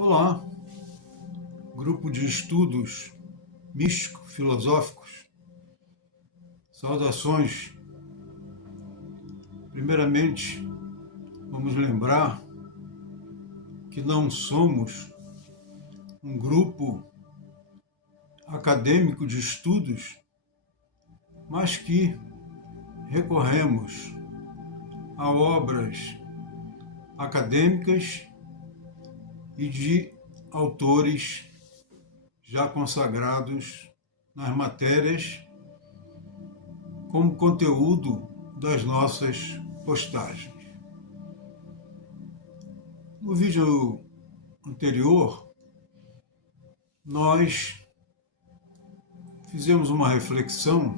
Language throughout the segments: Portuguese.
Olá, grupo de estudos místico-filosóficos. Saudações. Primeiramente, vamos lembrar que não somos um grupo acadêmico de estudos, mas que recorremos a obras acadêmicas e de autores já consagrados nas matérias como conteúdo das nossas postagens. No vídeo anterior, nós fizemos uma reflexão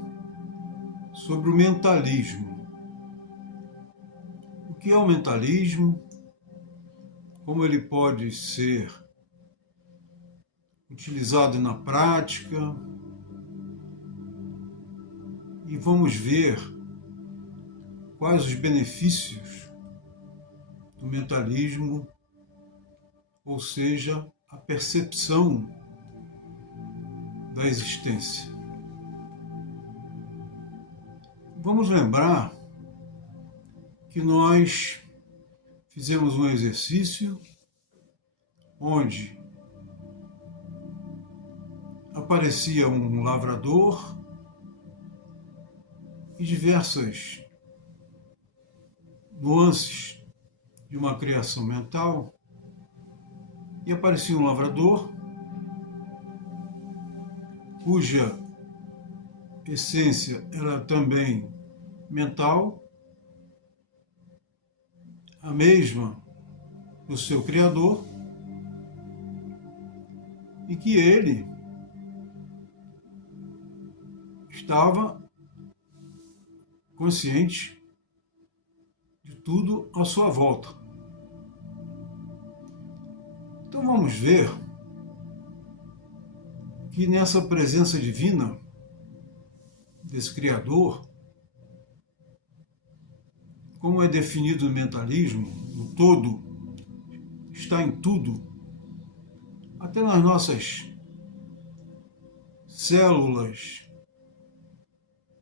sobre o mentalismo. O que é o mentalismo? Como ele pode ser utilizado na prática, e vamos ver quais os benefícios do mentalismo, ou seja, a percepção da existência. Vamos lembrar que nós fizemos um exercício onde aparecia um lavrador e diversas nuances de uma criação mental, e aparecia um lavrador cuja essência era também mental, a mesma do seu criador, e que ele estava consciente de tudo à sua volta. Então vamos ver que nessa presença divina desse Criador, como é definido no mentalismo, o todo está em tudo, até nas nossas células,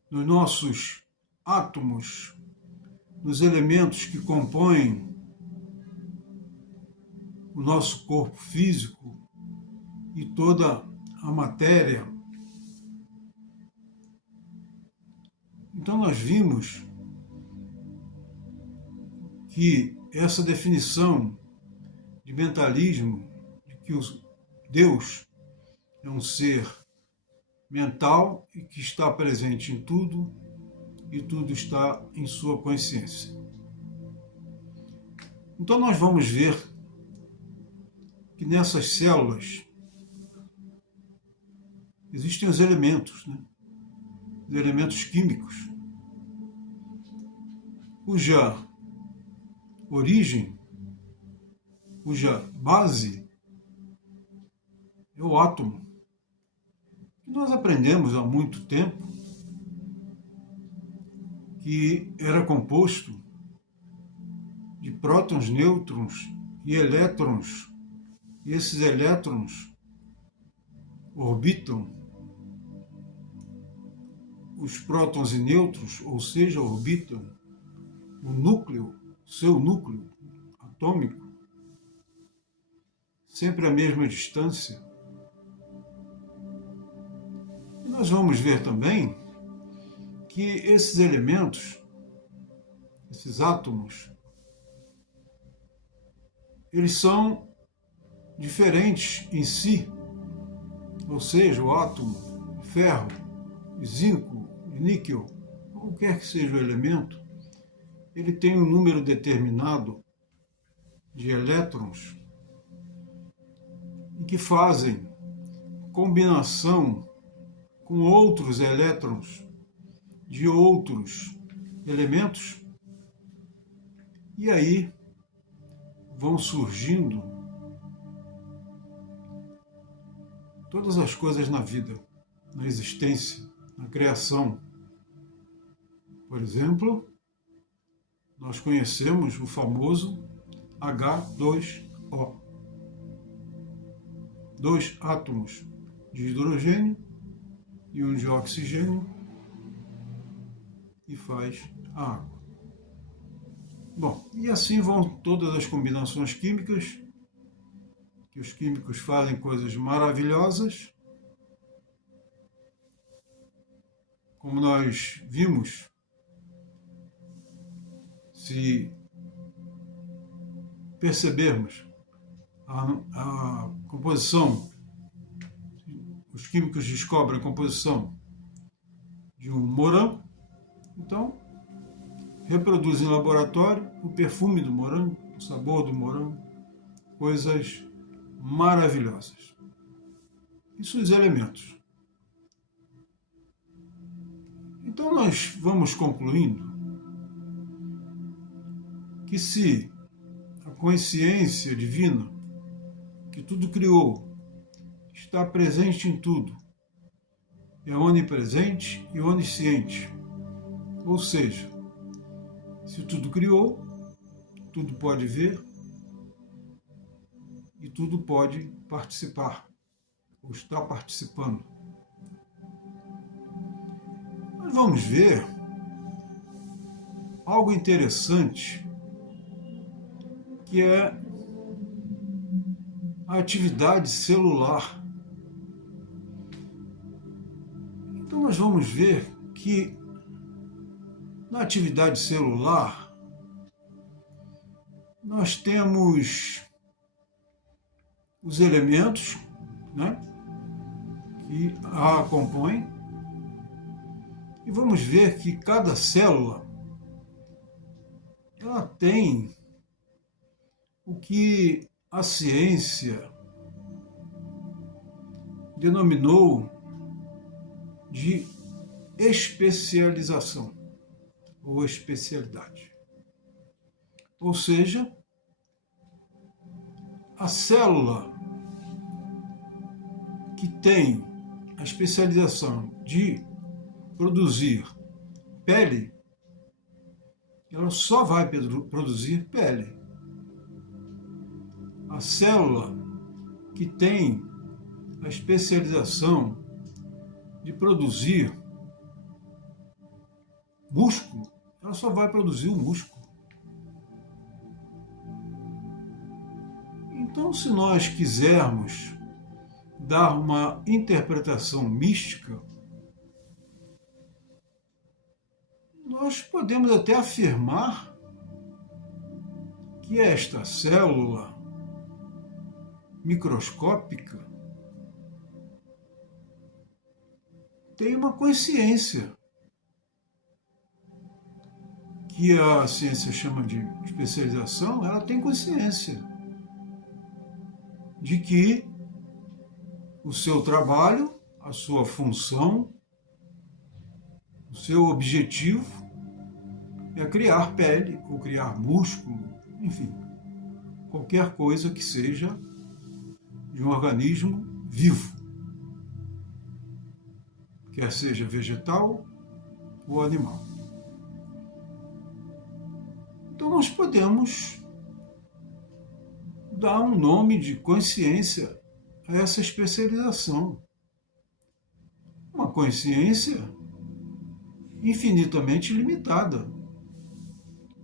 nos nossos átomos, nos elementos que compõem o nosso corpo físico e toda a matéria. Então nós vimos que essa definição de mentalismo, de que Deus é um ser mental e que está presente em tudo, e tudo está em sua consciência. Então nós vamos ver que nessas células existem os elementos, os elementos químicos, cuja origem, cuja base é o átomo. Nós aprendemos há muito tempo que era composto de prótons, nêutrons e elétrons, e esses elétrons orbitam os prótons e nêutrons, ou seja, orbitam o núcleo, seu núcleo atômico, sempre à mesma distância. E nós vamos ver também que esses elementos, esses átomos, eles são diferentes em si, ou seja, o átomo de ferro, de zinco, de níquel, qualquer que seja o elemento, ele tem um número determinado de elétrons e que fazem combinação com outros elétrons de outros elementos, e aí vão surgindo todas as coisas na vida, na existência, na criação. Por exemplo, nós conhecemos o famoso H2O. 2 átomos de hidrogênio e um de oxigênio e faz a água. Bom, e assim vão todas as combinações químicas, que os químicos fazem coisas maravilhosas. Como nós vimos, se percebermos a composição, os químicos descobrem a composição de um morango, então reproduzem em laboratório o perfume do morango, o sabor do morango, coisas maravilhosas. Isso os elementos. Então nós vamos concluindo que se a consciência divina, que tudo criou, está presente em tudo, é onipresente e onisciente, ou seja, se tudo criou, tudo pode ver e tudo pode participar, ou está participando. Nós vamos ver algo interessante, que é a atividade celular. Então nós vamos ver que na atividade celular nós temos os elementos, né, que a compõem, e vamos ver que cada célula ela tem o que a ciência denominou de especialização ou especialidade. Ou seja, a célula que tem a especialização de produzir pele, ela só vai produzir pele. A célula que tem a especialização de produzir músculo, ela só vai produzir o músculo. Então, se nós quisermos dar uma interpretação mística, nós podemos até afirmar que esta célula microscópica tem uma consciência, que a ciência chama de especialização. Ela tem consciência de que o seu trabalho, a sua função, o seu objetivo é criar pele ou criar músculo, enfim, qualquer coisa que seja de um organismo vivo, quer seja vegetal ou animal. Então nós podemos dar um nome de consciência a essa especialização. Uma consciência infinitamente limitada,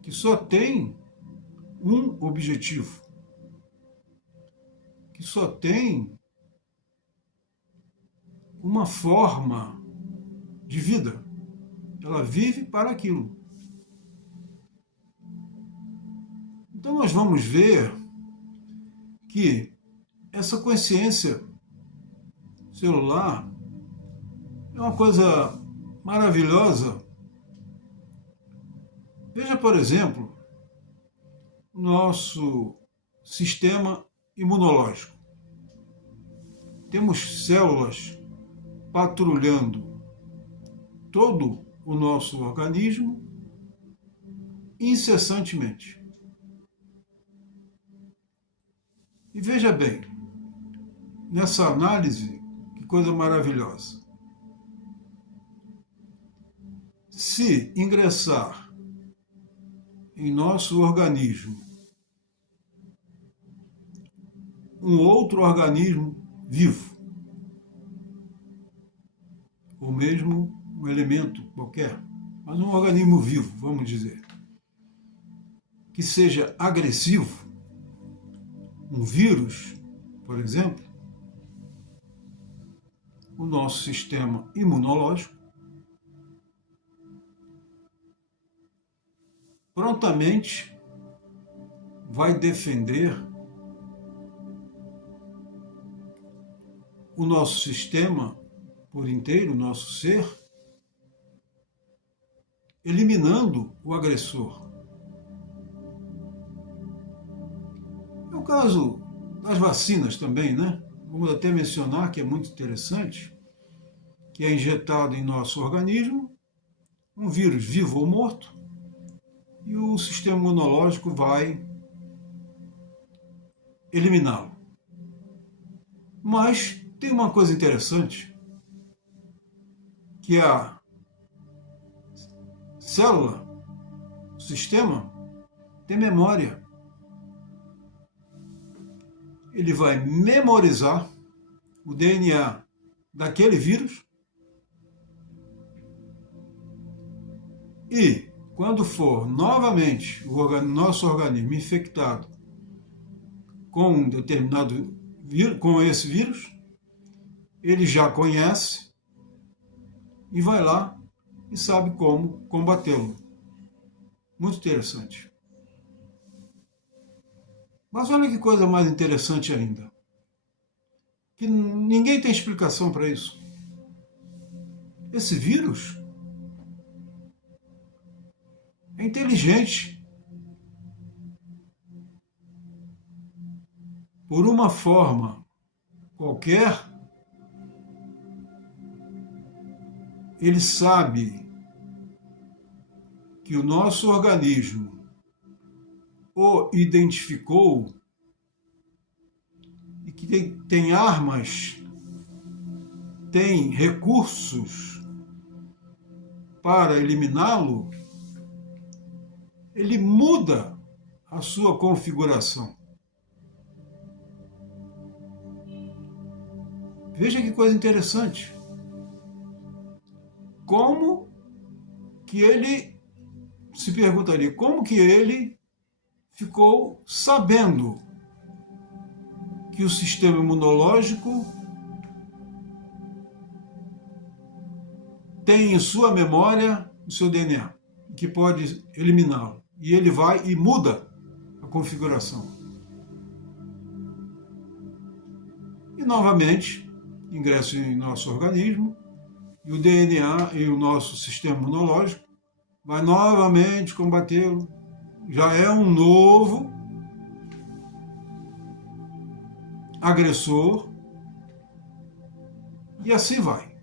que só tem um objetivo, que só tem uma forma de vida. Ela vive para aquilo. Então nós vamos ver que essa consciência celular é uma coisa maravilhosa. Veja, por exemplo, o nosso sistema imunológico. Temos células patrulhando todo o nosso organismo incessantemente. E veja bem, nessa análise, que coisa maravilhosa. Se ingressar em nosso organismo um outro organismo vivo, ou mesmo um elemento qualquer, mas um organismo vivo, vamos dizer, que seja agressivo, um vírus, por exemplo, o nosso sistema imunológico prontamente vai defender o nosso sistema por inteiro, o nosso ser, eliminando o agressor. É o caso das vacinas também, né? Vamos até mencionar que é muito interessante, que é injetado em nosso organismo um vírus vivo ou morto, e o sistema imunológico vai eliminá-lo. Mas tem uma coisa interessante, que a célula, o sistema, tem memória. Ele vai memorizar o DNA daquele vírus e, quando for novamente o nosso organismo infectado com um determinado vírus, com esse vírus, ele já conhece e vai lá e sabe como combatê-lo. Muito interessante. Mas olha que coisa mais interessante ainda, que ninguém tem explicação para isso. Esse vírus é inteligente. Por uma forma qualquer, ele sabe que o nosso organismo o identificou e que tem armas, tem recursos para eliminá-lo, ele muda a sua configuração. Veja que coisa interessante. Como que ele, se perguntaria, como que ele ficou sabendo que o sistema imunológico tem em sua memória o seu DNA, que pode eliminá-lo. E ele vai e muda a configuração. E novamente, ingressa em nosso organismo, e o DNA e o nosso sistema imunológico vai novamente combatê-lo. Já é um novo agressor, e assim vai.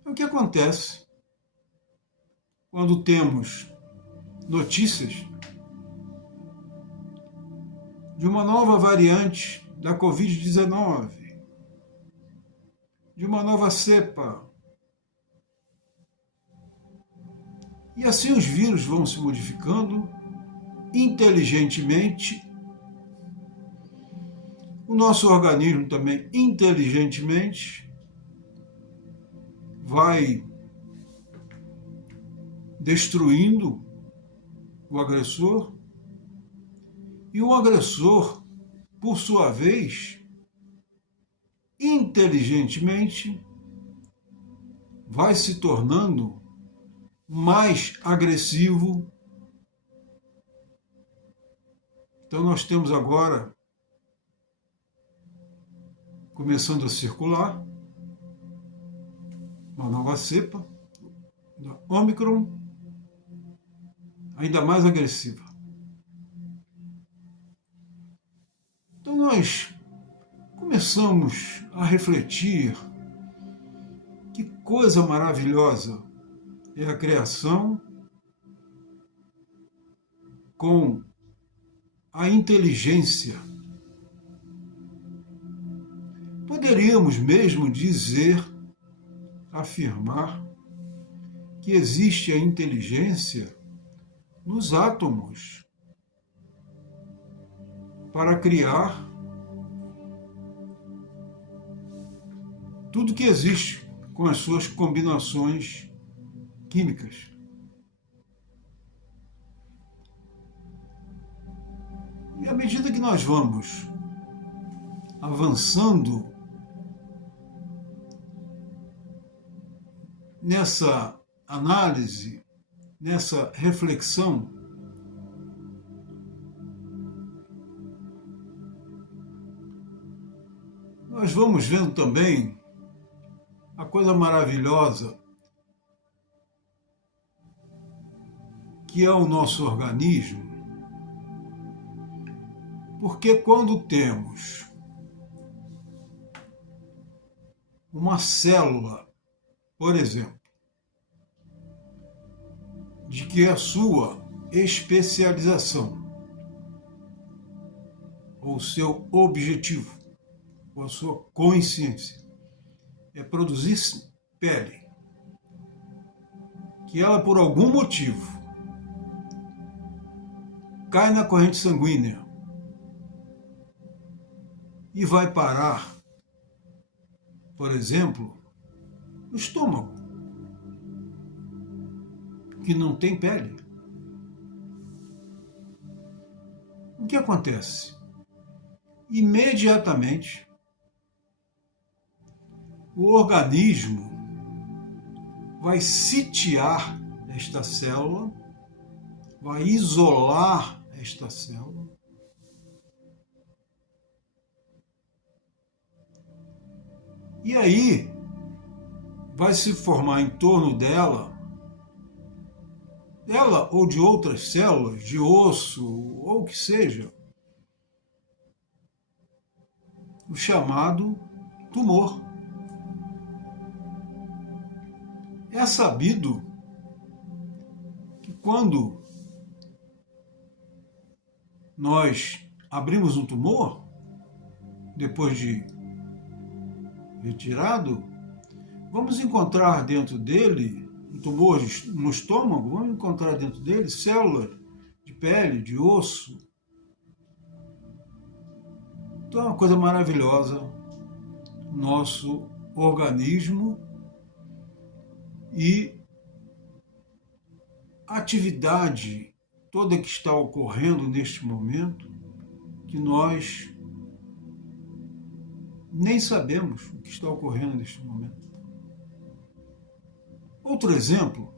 Então, o que acontece quando temos notícias de uma nova variante da Covid-19, de uma nova cepa? E assim os vírus vão se modificando inteligentemente. O nosso organismo também, inteligentemente, vai destruindo o agressor. E o agressor, por sua vez, inteligentemente, vai se tornando mais agressivo. Então nós temos agora, começando a circular, uma nova cepa, da Omicron, ainda mais agressiva. Então nós começamos a refletir que coisa maravilhosa é a criação com a inteligência. Poderíamos mesmo dizer, afirmar, que existe a inteligência nos átomos para criar tudo que existe com as suas combinações químicas. E à medida que nós vamos avançando nessa análise, nessa reflexão, nós vamos vendo também a coisa maravilhosa que é o nosso organismo, porque quando temos uma célula, por exemplo, de que a sua especialização, ou seu objetivo, ou a sua consciência, é produzir pele, que ela, por algum motivo, cai na corrente sanguínea e vai parar, por exemplo, no estômago, que não tem pele. O que acontece? Imediatamente, o organismo vai sitiar esta célula, vai isolar esta célula, e aí vai se formar em torno dela ou de outras células, de osso, ou o que seja, o chamado tumor. É sabido que quando nós abrimos um tumor, depois de retirado, vamos encontrar dentro dele, um tumor no estômago, vamos encontrar dentro dele células de pele, de osso. Então é uma coisa maravilhosa, nosso organismo e a atividade toda que está ocorrendo neste momento, que nós nem sabemos o que está ocorrendo neste momento. Outro exemplo,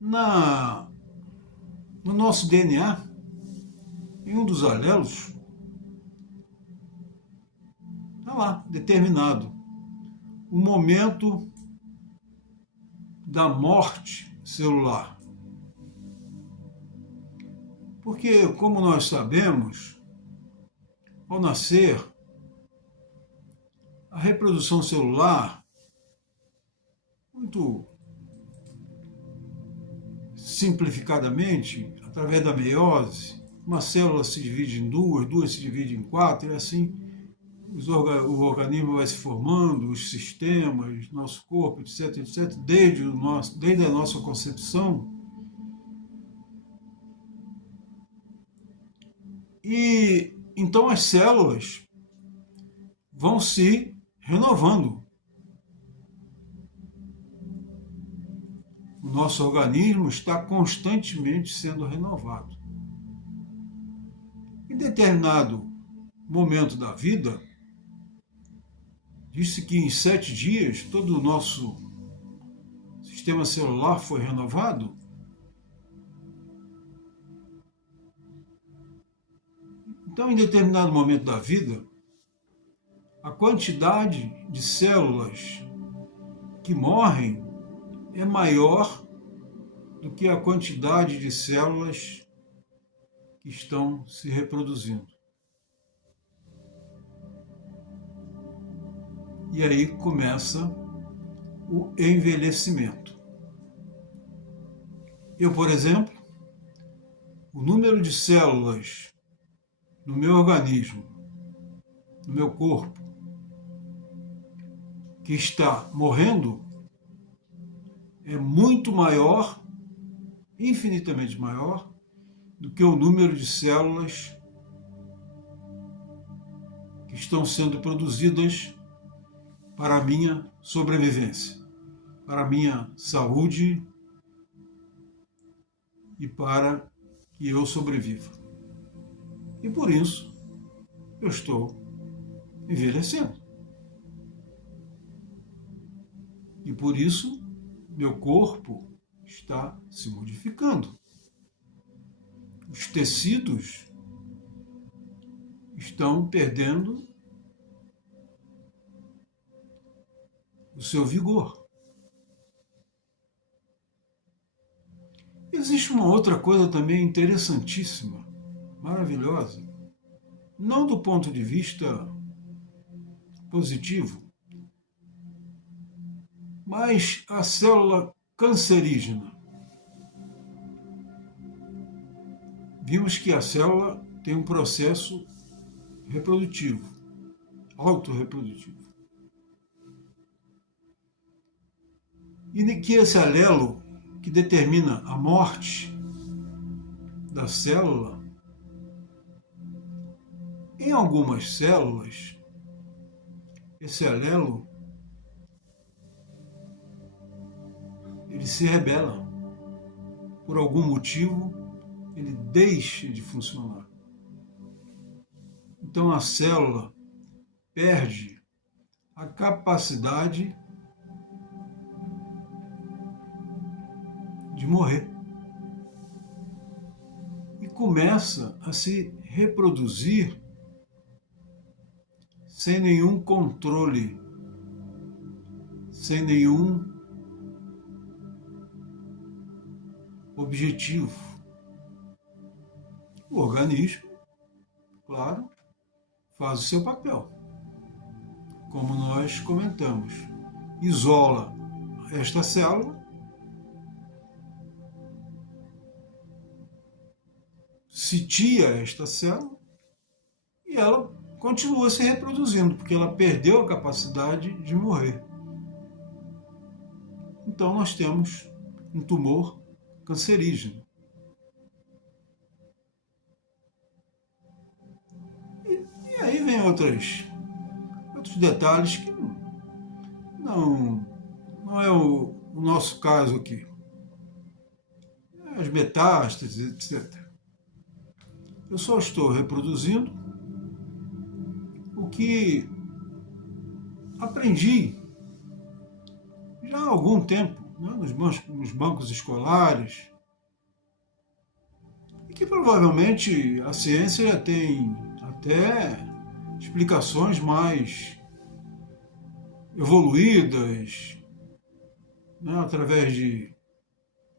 no nosso DNA, em um dos alelos, está lá, determinado, o momento da morte celular. Porque, como nós sabemos, ao nascer, a reprodução celular, muito simplificadamente, através da meiose, uma célula se divide em duas se dividem em quatro, e assim o organismo vai se formando, os sistemas, nosso corpo, etc., etc., desde a nossa concepção. E então as células vão se renovando. O nosso organismo está constantemente sendo renovado. Em determinado momento da vida, disse que em 7 dias todo o nosso sistema celular foi renovado. Então, em determinado momento da vida, a quantidade de células que morrem é maior do que a quantidade de células que estão se reproduzindo. E aí começa o envelhecimento. Eu, por exemplo, o número de células no meu organismo, no meu corpo, que está morrendo, é muito maior, infinitamente maior, do que o número de células que estão sendo produzidas para a minha sobrevivência, para a minha saúde e para que eu sobreviva. E por isso eu estou envelhecendo. E por isso meu corpo está se modificando. Os tecidos estão perdendo o seu vigor. Existe uma outra coisa também interessantíssima, maravilhosa, não do ponto de vista positivo, mas a célula cancerígena. Vimos que a célula tem um processo reprodutivo, autorreprodutivo. E que esse alelo que determina a morte da célula, em algumas células, esse alelo ele se rebela. Por algum motivo, ele deixa de funcionar. Então a célula perde a capacidade de morrer e começa a se reproduzir sem nenhum controle, sem nenhum objetivo. O organismo, claro, faz o seu papel, como nós comentamos, isola esta célula, sitia esta célula e ela continua se reproduzindo, porque ela perdeu a capacidade de morrer. Então nós temos um tumor cancerígeno. E aí vem outros detalhes que não é o nosso caso aqui. As metástases, etc. Eu só estou reproduzindo o que aprendi já há algum tempo, né, nos bancos escolares, e que provavelmente a ciência já tem até explicações mais evoluídas, né, através de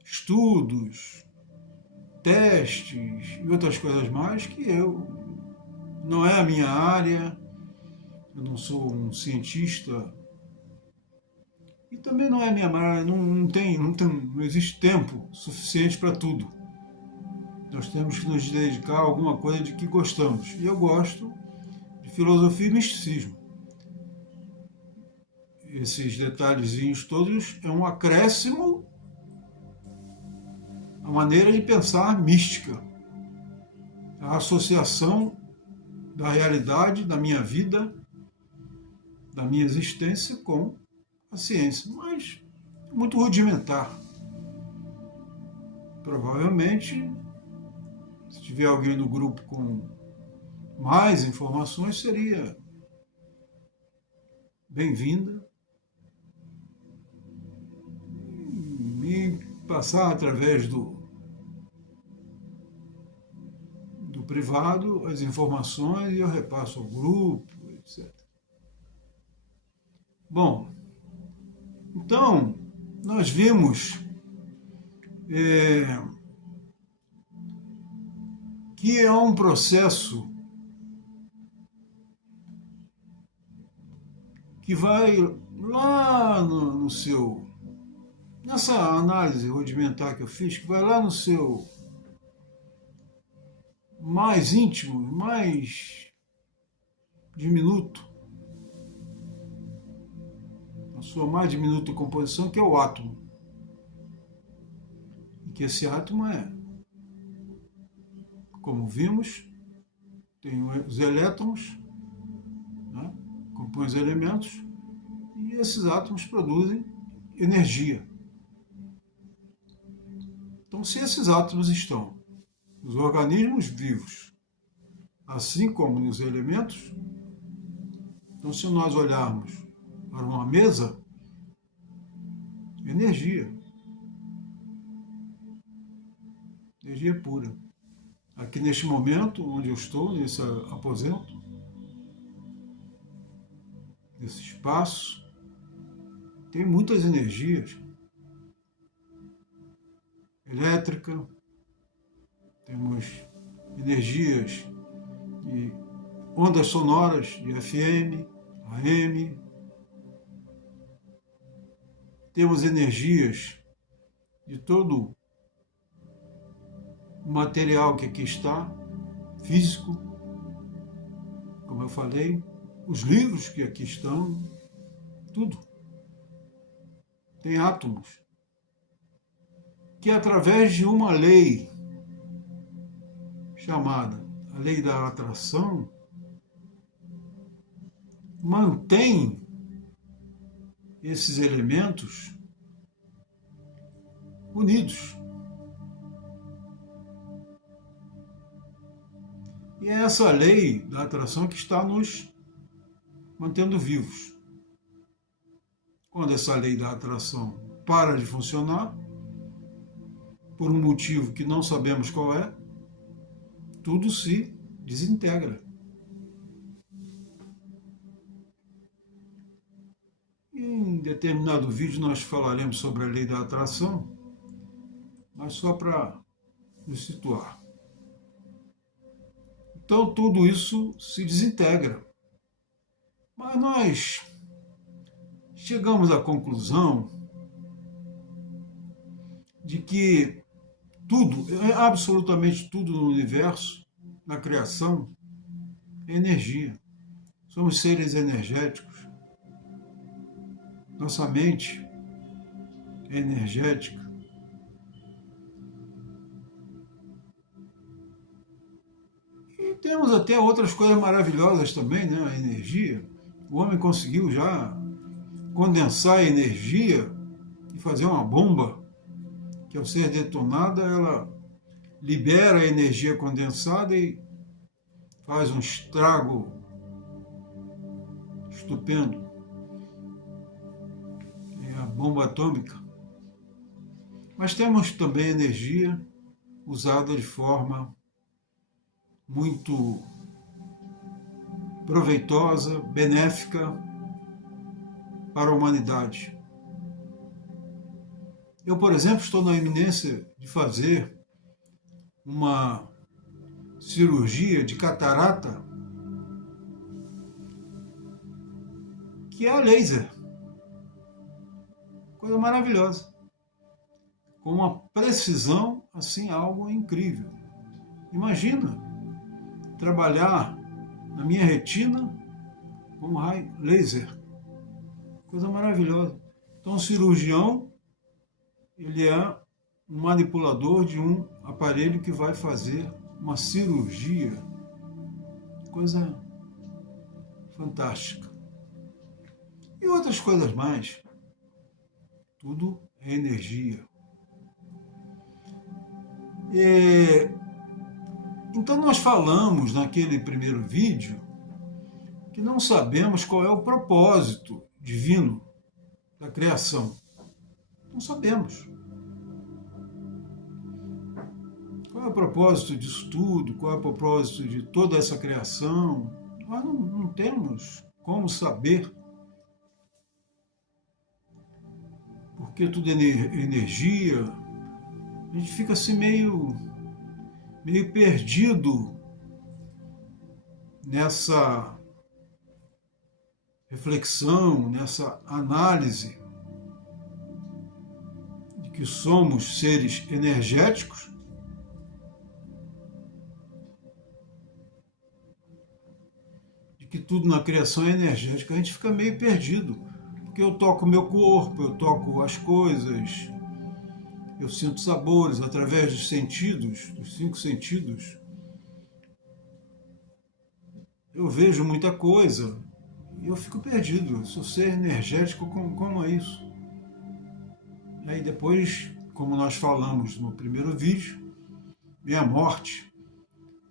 estudos, testes e outras coisas mais que não é a minha área, eu não sou um cientista e também não é a minha área, não existe tempo suficiente para tudo. Nós temos que nos dedicar a alguma coisa de que gostamos. E eu gosto de filosofia e misticismo. Esses detalhezinhos todos é um acréscimo à maneira de pensar mística, a associação da realidade, da minha vida, da minha existência com a ciência, mas muito rudimentar. Provavelmente, se tiver alguém no grupo com mais informações, seria bem-vinda e passar através do privado as informações e eu repasso ao grupo, etc. Bom, então nós vimos que é um processo que vai lá no seu, nessa análise rudimentar que eu fiz, que vai lá no seu mais íntimo, mais diminuto, a sua mais diminuta composição, que é o átomo. E que esse átomo como vimos, tem os elétrons compõem os elementos, e esses átomos produzem energia. Então, se esses átomos estão nos organismos vivos, assim como nos elementos, então se nós olharmos para uma mesa, energia. Energia pura. Aqui neste momento, onde eu estou, nesse aposento, nesse espaço, tem muitas energias. Elétrica, temos energias de ondas sonoras de FM, AM, temos energias de todo o material que aqui está, físico, como eu falei, os livros que aqui estão, tudo. Tem átomos que, através de uma lei chamada a lei da atração, mantém esses elementos unidos. E é essa lei da atração que está nos mantendo vivos. Quando essa lei da atração para de funcionar, por um motivo que não sabemos qual é, tudo se desintegra. Em determinado vídeo nós falaremos sobre a lei da atração, mas só para nos situar. Então tudo isso se desintegra. Mas nós chegamos à conclusão de que tudo, absolutamente tudo no universo, na criação, é energia. Somos seres energéticos. Nossa mente é energética. E temos até outras coisas maravilhosas também, né? A energia. O homem conseguiu já condensar a energia e fazer uma bomba que, ao ser detonada, ela libera a energia condensada e faz um estrago estupendo. É a bomba atômica. Mas temos também energia usada de forma muito proveitosa, benéfica para a humanidade. Eu, por exemplo, estou na iminência de fazer uma cirurgia de catarata, que é a laser. Coisa maravilhosa. Com uma precisão, assim, algo incrível. Imagina trabalhar na minha retina com raio laser. Coisa maravilhosa. Então, o cirurgião, ele é um manipulador de um aparelho que vai fazer uma cirurgia. Coisa fantástica. E outras coisas mais. Tudo é energia. Então nós falamos naquele primeiro vídeo que não sabemos qual é o propósito divino da criação. Não sabemos. Qual é o propósito disso tudo? Qual é o propósito de toda essa criação? Nós não temos como saber. Porque tudo é energia. A gente fica assim meio perdido nessa reflexão, nessa análise de que somos seres energéticos, de que tudo na criação é energético. A gente fica meio perdido, porque eu toco o meu corpo, eu toco as coisas, eu sinto sabores através dos sentidos, dos 5 sentidos. Eu vejo muita coisa eu fico perdido. Eu sou ser energético, como é isso? E aí depois, como nós falamos no primeiro vídeo, vem a morte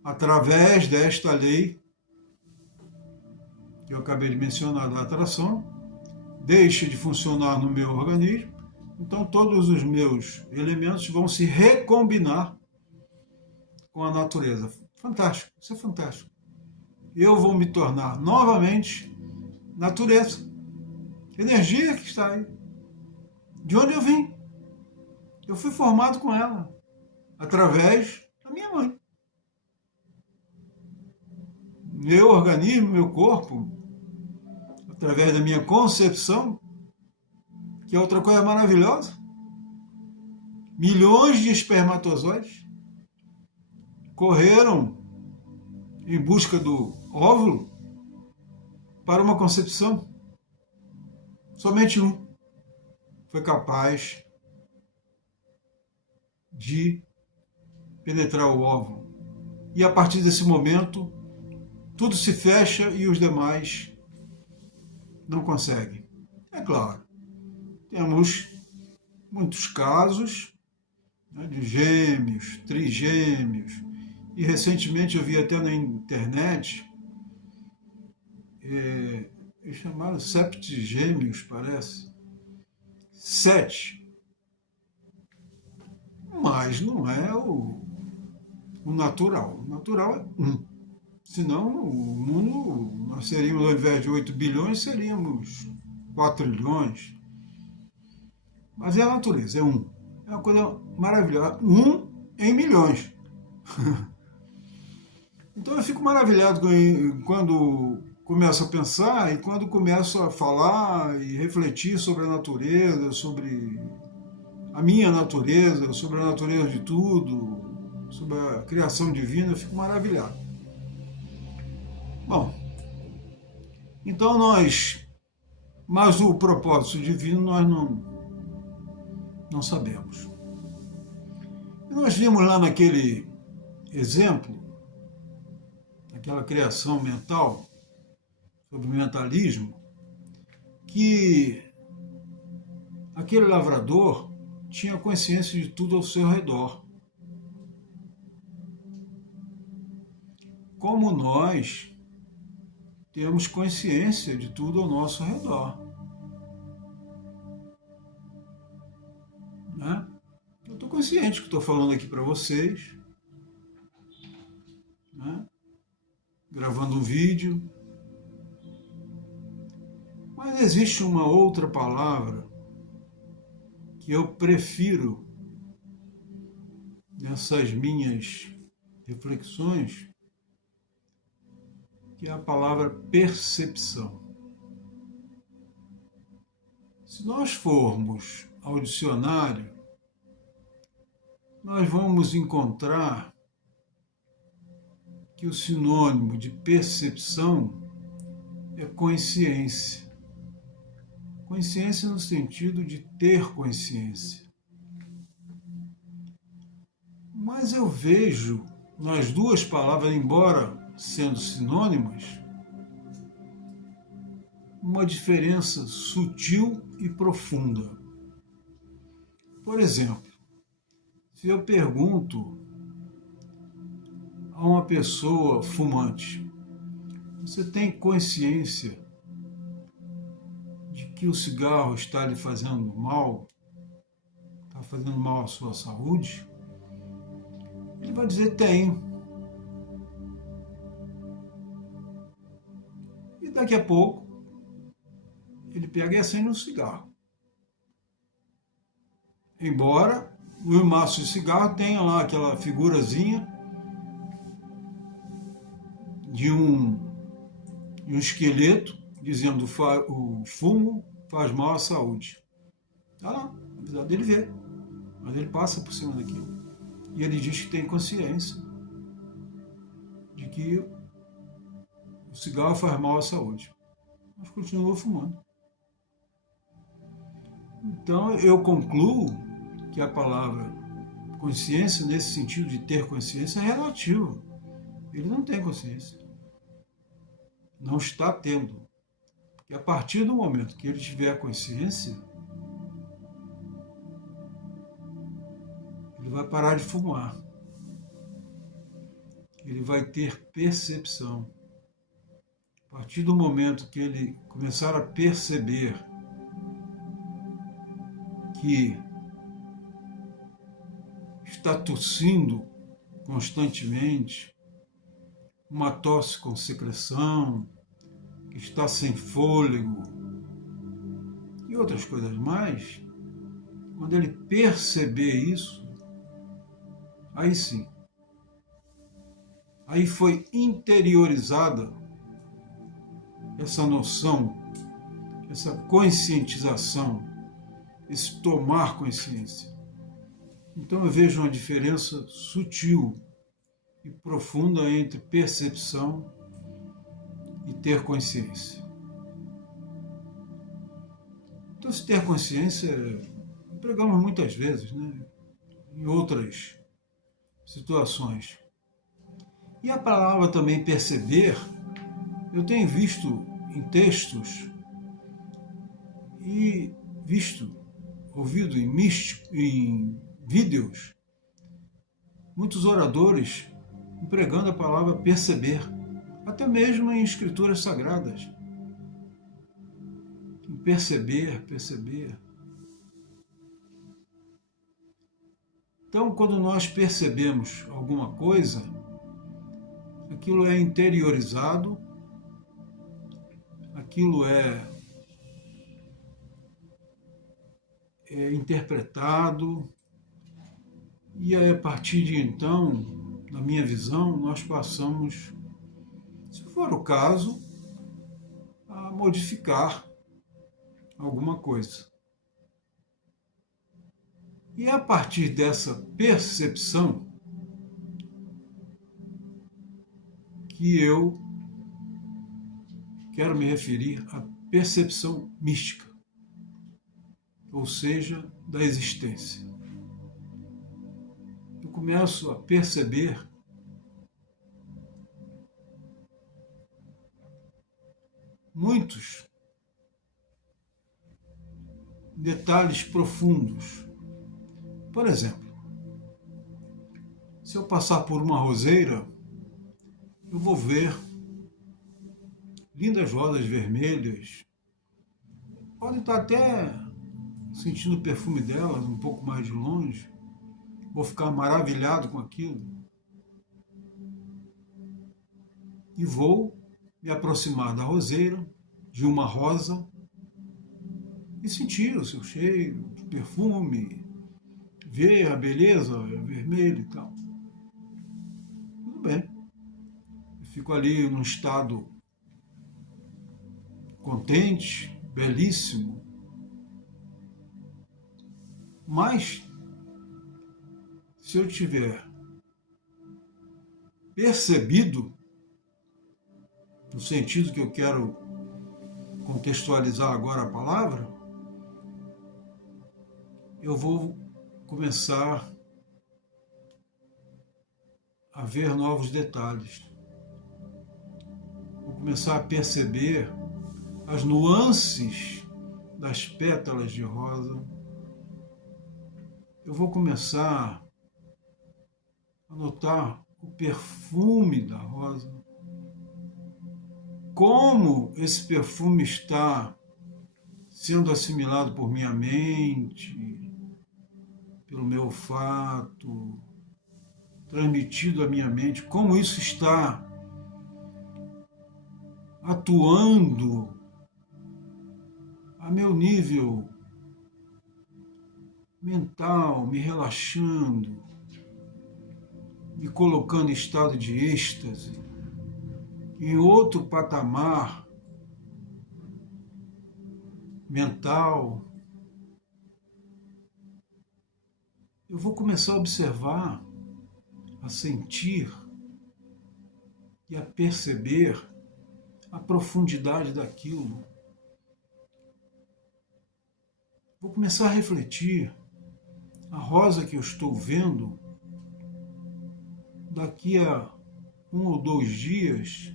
através desta lei que eu acabei de mencionar da atração, deixa de funcionar no meu organismo, então todos os meus elementos vão se recombinar com a natureza. Fantástico, isso é fantástico. Eu vou me tornar novamente natureza, energia que está aí. De onde eu vim? Eu fui formado com ela, através da minha mãe. Meu organismo, meu corpo, através da minha concepção, que é outra coisa maravilhosa. Milhões de espermatozoides correram em busca do óvulo para uma concepção. Somente um foi capaz de penetrar o óvulo. E a partir desse momento, tudo se fecha e os demais não conseguem. É claro, temos muitos casos, né, de gêmeos, trigêmeos, e recentemente eu vi até na internet, eles chamaram septigêmeos, parece, 7, mas não é o natural. O natural é 1. Senão, o mundo, nós seríamos, ao invés de 8 bilhões, seríamos 4 trilhões. Mas é a natureza, é 1. É uma coisa maravilhosa. 1 em milhões. Então eu fico maravilhado quando começo a pensar e quando começo a falar e refletir sobre a natureza, sobre a minha natureza, sobre a natureza de tudo, sobre a criação divina, eu fico maravilhado. Bom, então mas o propósito divino nós não sabemos. E nós vimos lá naquele exemplo, naquela criação mental, sobre o mentalismo, que aquele lavrador tinha consciência de tudo ao seu redor. Como nós temos consciência de tudo ao nosso redor. Né? Eu estou consciente que estou falando aqui para vocês, né? Gravando um vídeo, mas existe uma outra palavra que eu prefiro nessas minhas reflexões, que é a palavra percepção. Se nós formos ao dicionário, nós vamos encontrar que o sinônimo de percepção é consciência. Consciência no sentido de ter consciência. Mas eu vejo nas duas palavras, embora sendo sinônimas, uma diferença sutil e profunda. Por exemplo, se eu pergunto a uma pessoa fumante, você tem consciência de que o cigarro está lhe fazendo mal, está fazendo mal à sua saúde? Ele vai dizer, tenho. E daqui a pouco, ele pega e acende um cigarro. Embora no maço de cigarro tenha lá aquela figurazinha de um esqueleto dizendo o fumo faz mal à saúde. Está lá, apesar dele ver, mas ele passa por cima daquilo. E ele diz que tem consciência de que o cigarro faz mal à saúde, mas continua fumando. Então eu concluo que a palavra consciência, nesse sentido de ter consciência, é relativa. Ele não tem consciência. Não está tendo. E a partir do momento que ele tiver consciência, ele vai parar de fumar. Ele vai ter percepção. A partir do momento que ele começar a perceber que está tossindo constantemente, uma tosse com secreção, que está sem fôlego e outras coisas mais, quando ele perceber isso, aí sim, aí foi interiorizada essa noção, essa conscientização, esse tomar consciência. Então eu vejo uma diferença sutil e profunda entre percepção e ter consciência. Então, se ter consciência, pregamos muitas vezes, né? Em outras situações. E a palavra também perceber, eu tenho visto em textos e ouvido em vídeos, muitos oradores empregando a palavra perceber, até mesmo em escrituras sagradas. Em perceber. Então, quando nós percebemos alguma coisa, aquilo é interiorizado, aquilo é interpretado, e aí, a partir de então, na minha visão, nós passamos, se for o caso, a modificar alguma coisa. E é a partir dessa percepção que eu quero me referir à percepção mística, ou seja, da existência. Eu começo a perceber muitos detalhes profundos. Por exemplo, se eu passar por uma roseira, eu vou ver lindas rosas vermelhas. Podem estar até sentindo o perfume delas um pouco mais de longe. Vou ficar maravilhado com aquilo. E vou me aproximar da roseira, de uma rosa, e sentir o seu cheiro, o perfume, ver a beleza vermelha e tal. Tudo bem. Eu fico ali num estado contente, belíssimo. Mas, se eu tiver percebido, no sentido que eu quero contextualizar agora a palavra, eu vou começar a ver novos detalhes. Vou começar a perceber as nuances das pétalas de rosa. Eu vou começar a notar o perfume da rosa. Como esse perfume está sendo assimilado por minha mente, pelo meu olfato, transmitido à minha mente, como isso está atuando a meu nível mental, me relaxando, me colocando em estado de êxtase, em outro patamar mental. Eu vou começar a observar, a sentir e a perceber a profundidade daquilo. Vou começar a refletir. A rosa que eu estou vendo, daqui a 1 ou 2 dias,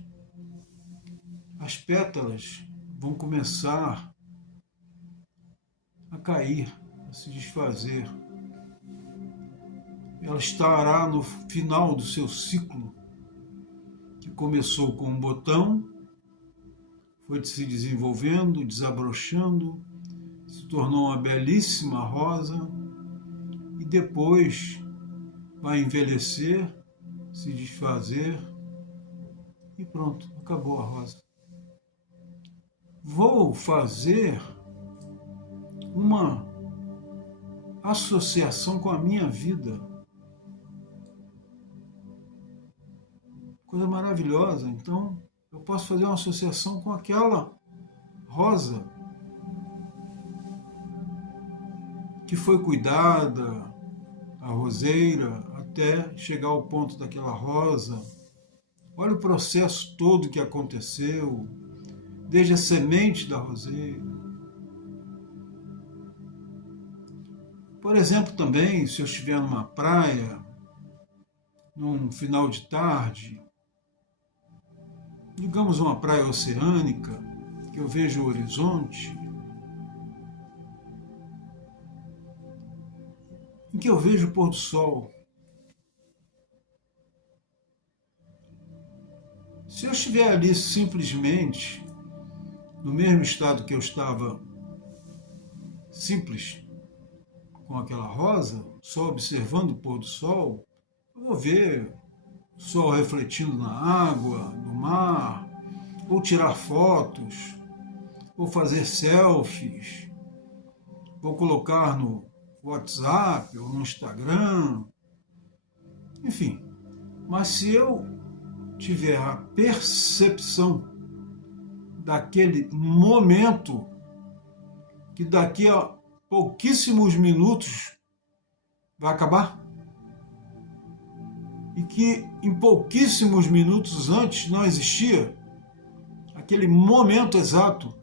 as pétalas vão começar a cair, a se desfazer. Ela estará no final do seu ciclo, que começou com um botão, foi se desenvolvendo, desabrochando, se tornou uma belíssima rosa e depois vai envelhecer, se desfazer e pronto, acabou a rosa. Vou fazer uma associação com a minha vida. Coisa maravilhosa. Então, eu posso fazer uma associação com aquela rosa que foi cuidada, a roseira, até chegar ao ponto daquela rosa. Olha o processo todo que aconteceu, desde a semente da roseira. Por exemplo, também, se eu estiver numa praia, num final de tarde, digamos uma praia oceânica, que eu vejo o horizonte, em que eu vejo o pôr do sol. Se eu estiver ali simplesmente no mesmo estado que eu estava, simples, com aquela rosa, só observando o pôr do sol, eu vou ver o sol refletindo na água, no mar, ou tirar fotos, ou fazer selfies, ou colocar no WhatsApp ou no Instagram, enfim. Mas se eu tiver a percepção daquele momento, que daqui a pouquíssimos minutos vai acabar, e que em pouquíssimos minutos antes não existia, aquele momento exato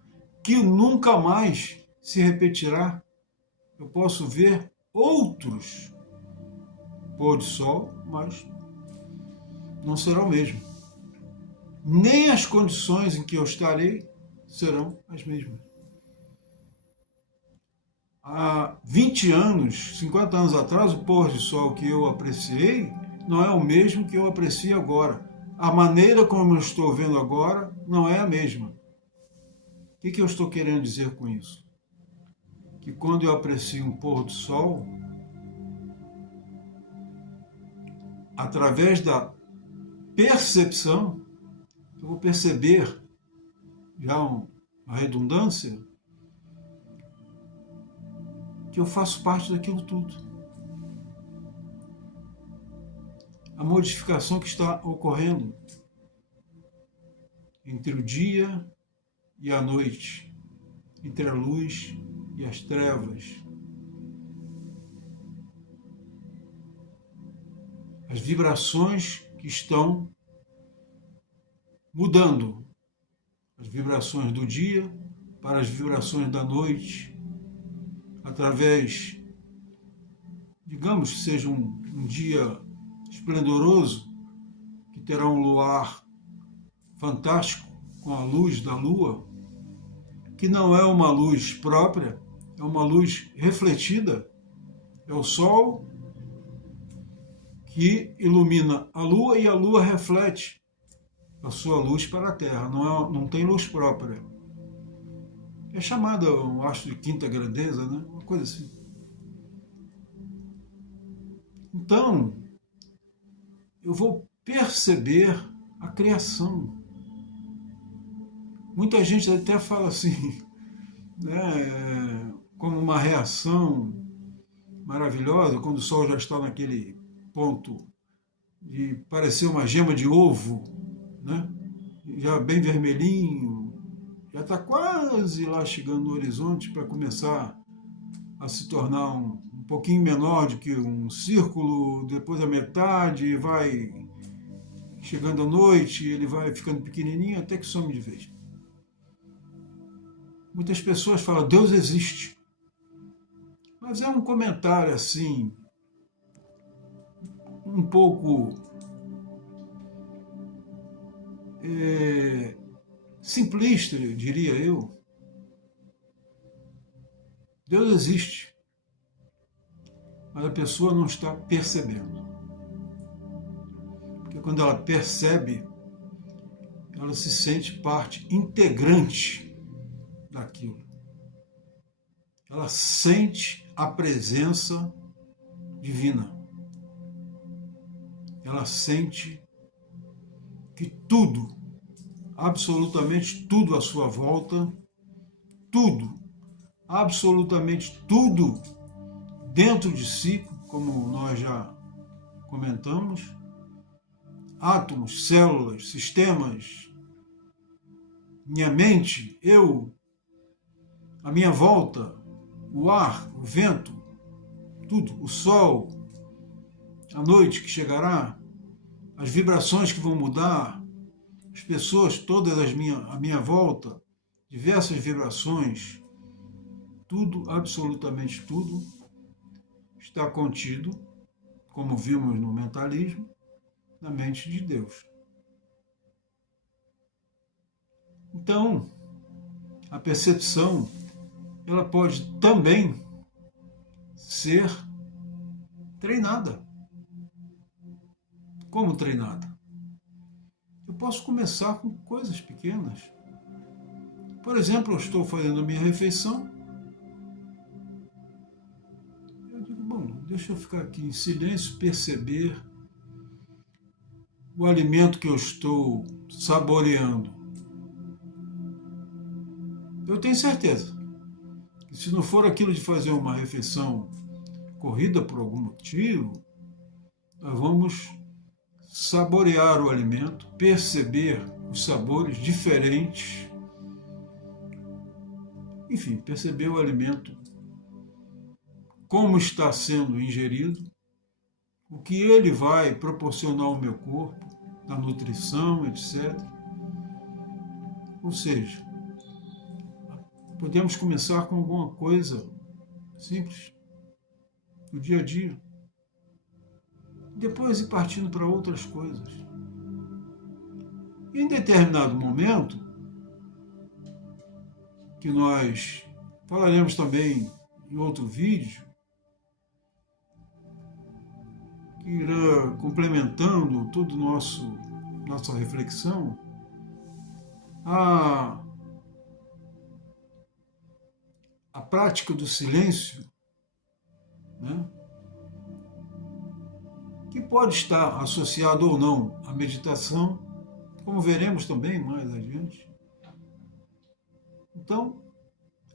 que nunca mais se repetirá, eu posso ver outros pôr do sol, mas não será o mesmo. Nem as condições em que eu estarei serão as mesmas. Há 20 anos, 50 anos atrás, o pôr do sol que eu apreciei não é o mesmo que eu aprecio agora. A maneira como eu estou vendo agora não é a mesma. O que eu estou querendo dizer com isso? Que quando eu aprecio um pôr do sol, através da percepção, eu vou perceber, já uma redundância, que eu faço parte daquilo tudo. A modificação que está ocorrendo entre o dia e a noite, entre a luz e as trevas. As vibrações que estão mudando. As vibrações do dia para as vibrações da noite, através, digamos que seja um dia esplendoroso, que terá um luar fantástico com a luz da lua, que não é uma luz própria, é uma luz refletida, é o sol que ilumina a lua e a lua reflete a sua luz para a Terra, não tem luz própria. É chamada, eu acho, de quinta grandeza, né? Uma coisa assim. Então, eu vou perceber a criação. Muita gente até fala assim, né, como uma reação maravilhosa, quando o sol já está naquele ponto de parecer uma gema de ovo, né? Já bem vermelhinho, já está quase lá chegando no horizonte para começar a se tornar um pouquinho menor do que um círculo, depois a metade, vai chegando à noite, ele vai ficando pequenininho até que some de vez. Muitas pessoas falam, Deus existe. Mas é um comentário assim, um pouco simplista, diria eu. Deus existe, mas a pessoa não está percebendo. Porque quando ela percebe, ela se sente parte integrante daquilo. Ela sente a presença divina. Ela sente que tudo, absolutamente tudo à sua volta, tudo, absolutamente tudo dentro de si, como nós já comentamos, átomos, células, sistemas, minha mente, eu, a minha volta, o ar, o vento, tudo, o sol, a noite que chegará, as vibrações que vão mudar, as pessoas todas à minha volta, diversas vibrações, tudo, absolutamente tudo, está contido, como vimos no mentalismo, na mente de Deus. Então, a percepção, ela pode também ser treinada. Como treinada? Eu posso começar com coisas pequenas. Por exemplo, eu estou fazendo a minha refeição. Eu digo, bom, deixa eu ficar aqui em silêncio, perceber o alimento que eu estou saboreando. Eu tenho certeza que se não for aquilo de fazer uma refeição corrida por algum motivo, nós vamos saborear o alimento, perceber os sabores diferentes, enfim, perceber o alimento, como está sendo ingerido, o que ele vai proporcionar ao meu corpo, na nutrição, etc. Ou seja, podemos começar com alguma coisa simples, do dia a dia, depois ir partindo para outras coisas. E em determinado momento, que nós falaremos também em outro vídeo, que irá complementando toda nossa reflexão, a prática do silêncio, né, que pode estar associado ou não à meditação, como veremos também mais adiante. Então,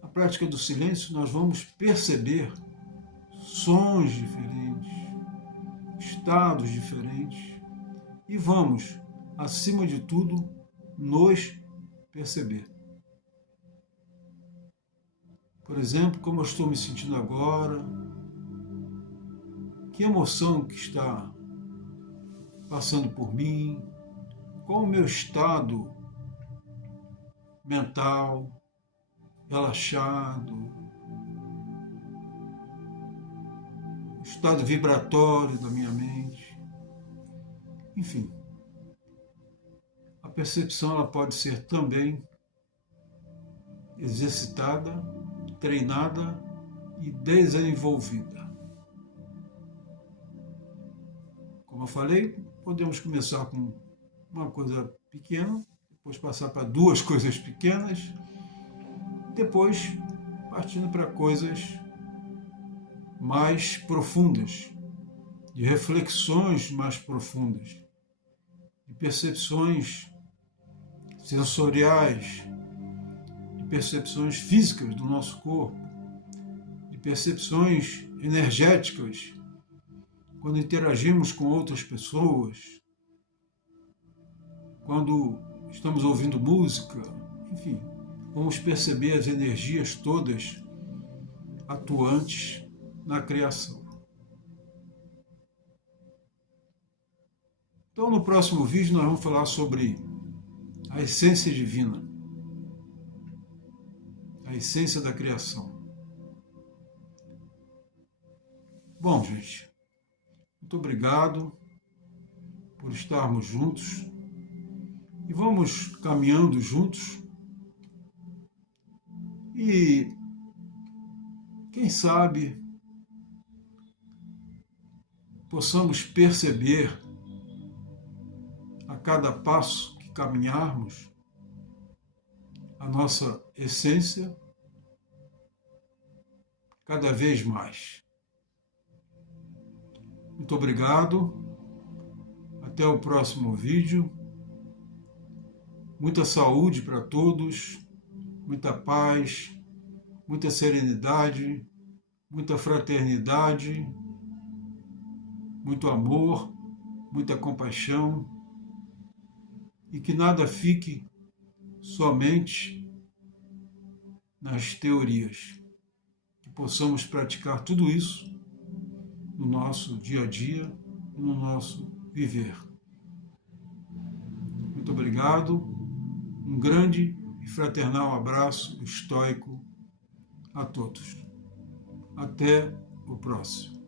a prática do silêncio, nós vamos perceber sons diferentes, estados diferentes, e vamos, acima de tudo, nos perceber. Por exemplo, como eu estou me sentindo agora, que emoção que está passando por mim, qual o meu estado mental, relaxado, o estado vibratório da minha mente, enfim. A percepção ela pode ser também exercitada, treinada e desenvolvida. Como eu falei, podemos começar com uma coisa pequena, depois passar para duas coisas pequenas, depois partindo para coisas mais profundas, de reflexões mais profundas, de percepções sensoriais, de percepções físicas do nosso corpo, de percepções energéticas, quando interagimos com outras pessoas, quando estamos ouvindo música, enfim, vamos perceber as energias todas atuantes na criação. Então, no próximo vídeo, nós vamos falar sobre a essência divina, a essência da criação. Bom, gente, muito obrigado por estarmos juntos e vamos caminhando juntos e, quem sabe, possamos perceber a cada passo que caminharmos a nossa essência cada vez mais. Muito obrigado. Até o próximo vídeo. Muita saúde para todos, muita paz, muita serenidade, muita fraternidade, muito amor, muita compaixão, e que nada fique somente nas teorias. Que possamos praticar tudo isso no nosso dia a dia e no nosso viver. Muito obrigado. Um grande e fraternal abraço estoico a todos. Até o próximo.